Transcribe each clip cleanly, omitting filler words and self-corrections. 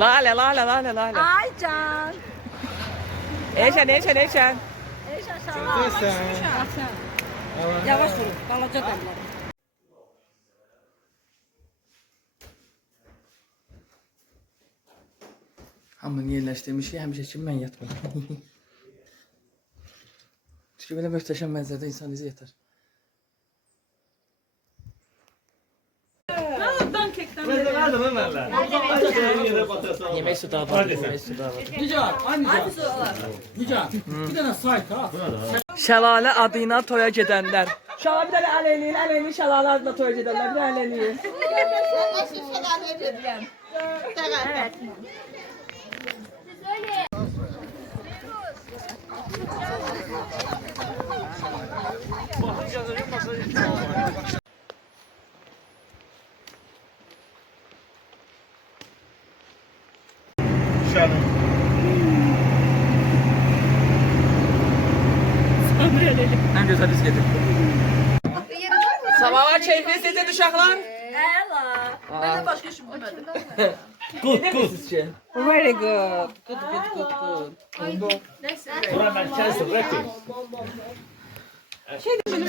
Lale, lale, lale, lale. Ay can. Eşen, eşen, eşen. Eşen sağ. Yavaş vurun. Balaca damlar. Hamını yerleştirmişik, həmişə ki mən yatmıram. Çünki belə möhtəşəm mənzərədə insan necə yatar. Yemək su daha var, yemək su daha var. Bir dənə sayt ha. Şəlalə adıyla toya gedənlər. Şəlalə bir dənə əl eləyin, əl eləyin, şəlalə adıyla toya gedənlər, bir dənə əl eləyin. Nasıl şelale edebilirim? Evet. Ən gözəl biz gedir. Sabahlar keyfiniz necə uşaqlar? Ela. Ben de başka işim bulmadım. Good, good. Very good.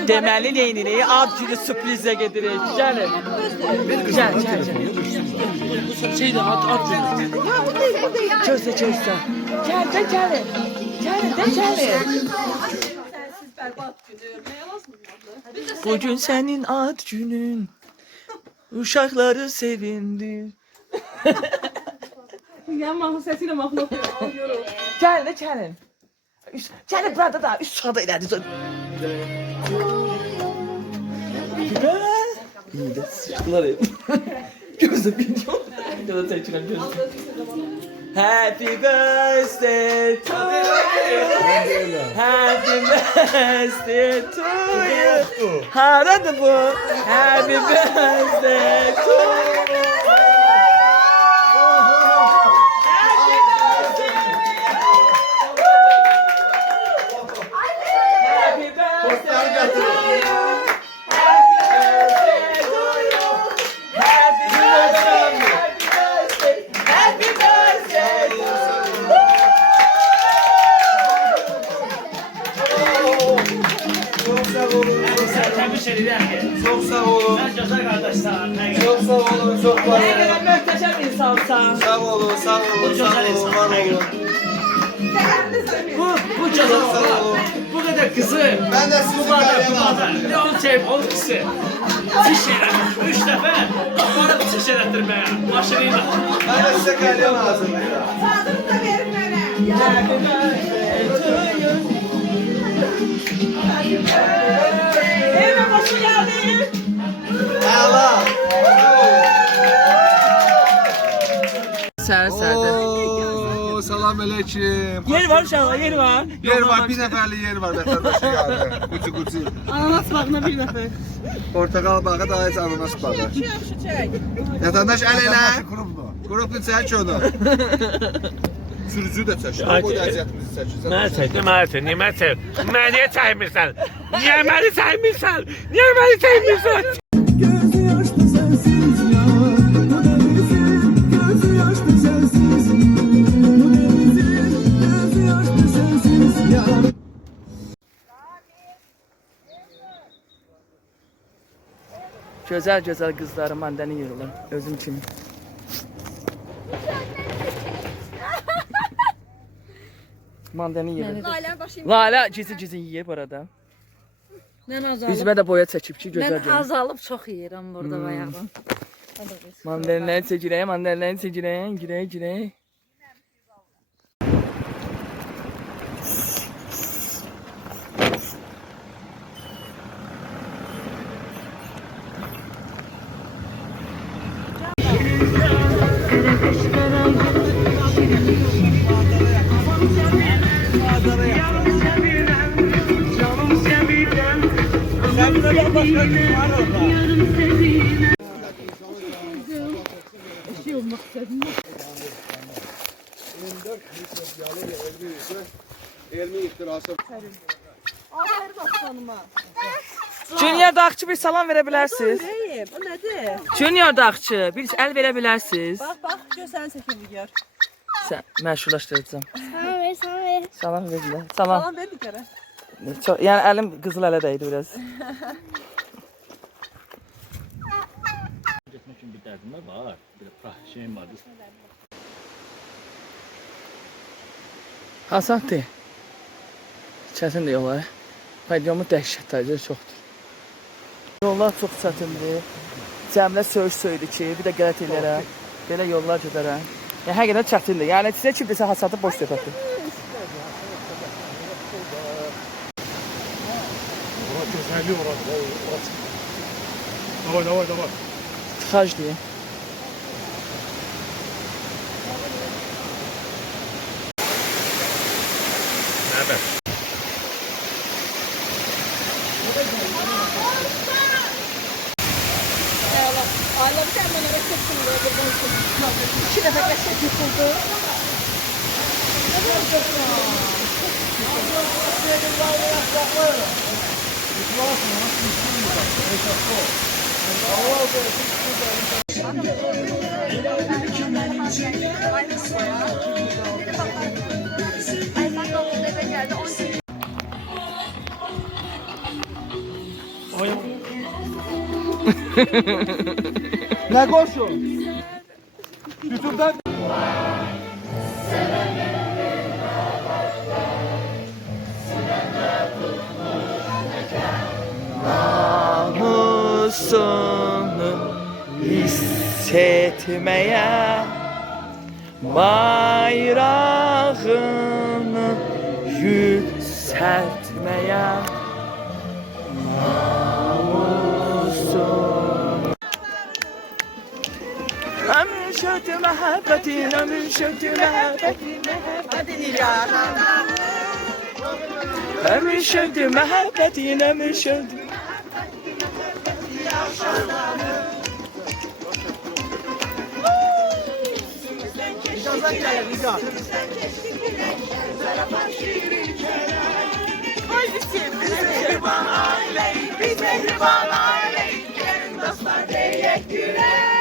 Deməli neynirik? Ad günü sürprizə gedirik. Gəlin. Gəl, gəl, gəl. Şeydə at günü. Gözlə, gözlə. Gəl, də gəlin. Gəlin, də gəlin. Bugün sənin ad günün. Uşaqları sevindir. Ya mahnı sesiyle mahnı okuyor. Gəl, də gəlin. Gəlin burada da, üst sırada elədi. İyi de sıçtılar hep. Gözüm gidiyor. Videoda çekeceğim gözüm. Happy birthday to you. Happy birthday to you. Haradı bu? Happy birthday to you. Happy birthday to you. Çok sağ olun. Çok sağ olun. Çok var olun. Möhtəşəm insansan. Sağ olun. Sağ olun. Sağ olun. Var olun. Bu kadar bu kadar kızı. Ben de sizi kalem aldım. Ne onu çeyip onu kızı. Çiş elədim. 3 dəfə bana çiş elətdirməyə. Maşınıyla. Ben de size kalem lazım. Happy birthday to you. Evime hoş geldin. Allah. Sər-sərdə. Oo, salam aleyküm. Yer var uşaqlar, yer var. Yer var, bir neferli yer var. Vatandaşı geldi. Kutu kutu. Ananas bağına bir defa. Portakal bağı daha hiç ananas bağı. Vatandaş el ele. Kuruplu çək onu. Sürücü de çək. O boyda əziyyətimizi çəkirsən. Mən çəkdim, mən çəkdim. Niyə mən çəkdim? Mən niyə çəkmirsən? Niyə məni çəkmirsən? Niyə məni çəkmirsən? Gözü yaşlı sensiz ya, bu denizin gözü yaşlı sensiz. Bu denizin gözü yaşlı sensiz ya. Gözəl-gözəl qızlarım məndən yığılır, özüm kimi. Mandəni yığılır. Lalə gizli-gizli yiyib orada. Ben azalım. Üzümə də boya çəkib ki, gözəl Ben görünür. azalıp çok yerim burada bayağıdan. Mandəlinləri çəkirək, mandəlinləri çəkirək, girək. Elmi iftirası. Aferin aslanıma. Junior Dağçı bir salam verə bilərsiniz. Bu nədir? Junior Dağçı bir əl verə bilərsiniz. Bax, gör sənin çəkini gör. Sən məşhurlaşdıracağam. Salam ver. Salam verirlər. Salam. Salam ver bir kərə. Yəni əlim qızıl ələ dəydi biraz. Getmək üçün bir dərdim var. Bir şeyim var. Hasandır. Çətindir yollar. Pədyamı dəhşətlərcə çoxdur. Yollar çox çətindir. Cəmlə söyüş ki, bir də qələt eləyərəm. Belə yollar gedərəm. Yəni həqiqətən çətindir. Yəni sizə kim desə Hasanı boş söhbətdir. Gözəllik orada. Davay. Tıxac deyə. Nədir? Nə qoşun? YouTube'dan Namusunu hissetmeye, bayrağını yükseltmeye, namusunu. Ömür şöhtü mehabbetin, ömür şöhtü mehabbetin, ömür şöhtü mehabbetin, ömür şöhtü. icazət gəlir, icazət. Mehriban aile, biz mehriban aile. Gelin dostlar, değek güle.